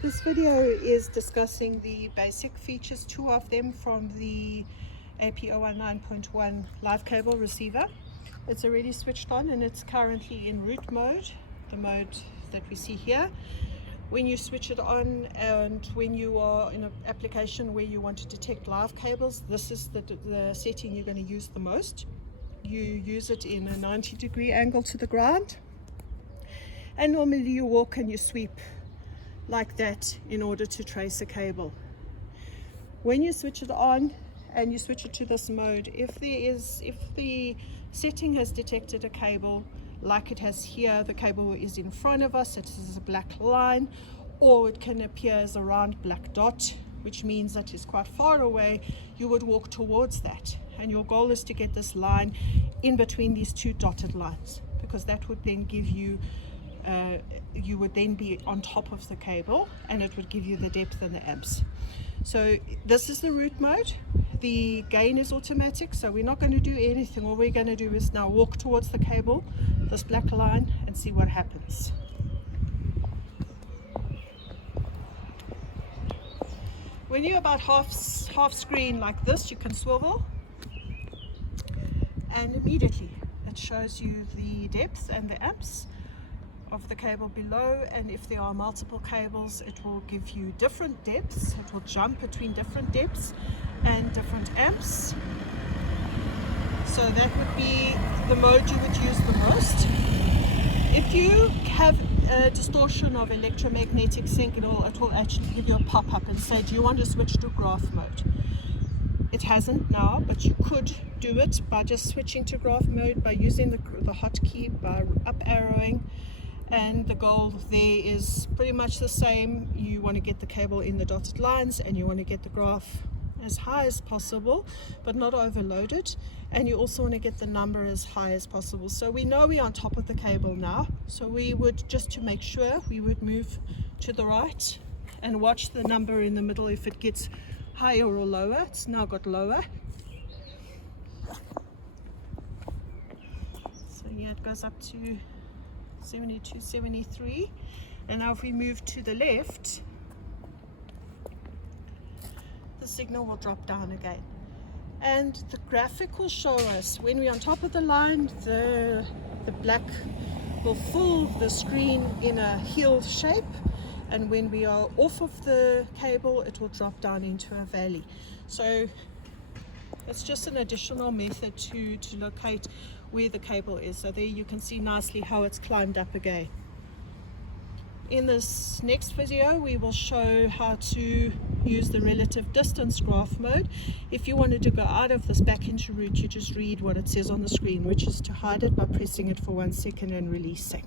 This video is discussing the basic features, two of them from the AP019.1 live cable receiver. It's already switched on and it's currently in root mode, the mode that we see here. When you switch it on and when you are in an application where you want to detect live cables, this is the setting you're going to use the most. You use it in a 90-degree angle to the ground, and normally you walk and you sweep like that in order to trace a cable. When you switch it on and you switch it to this mode, if the setting has detected a cable like it has here, the cable is in front of us, it is a black line, or it can appear as a round black dot, which means that it's quite far away, you would walk towards that. And your goal is to get this line in between these two dotted lines, because that would then give you you would then be on top of the cable and it would give you the depth and the amps. So this is the root mode. The gain is automatic, so we're not going to do anything. All we're going to do is now walk towards the cable, this black line, and see what happens. When you're about half screen like this, you can swivel, and immediately it shows you the depth and the amps of the cable below, and if there are multiple cables it will give you different depths. It will jump between different depths and different amps. So that would be the mode you would use the most. If you have a distortion of electromagnetic signal, it will actually give you a pop-up and say, do you want to switch to graph mode? It hasn't now, but you could do it by just switching to graph mode by using the hotkey, by up arrowing. And the goal there is pretty much the same. You want to get the cable in the dotted lines and you want to get the graph as high as possible but not overloaded, and you also want to get the number as high as possible. So we know we're on top of the cable now, so we would, just to make sure, we would move to the right and watch the number in the middle if it gets higher or lower. It's now got lower, so yeah, it goes up to 72, 73, and now if we move to the left, the signal will drop down again. And the graphic will show us when we're on top of the line, the black will fill the screen in a heeled shape, and when we are off of the cable it will drop down into a valley. So it's just an additional method to locate where the cable is. So there you can see nicely how it's climbed up again. In this next video we will show how to use the relative distance graph mode. If you wanted to go out of this back into root, you just read what it says on the screen, which is to hide it by pressing it for 1 second and releasing.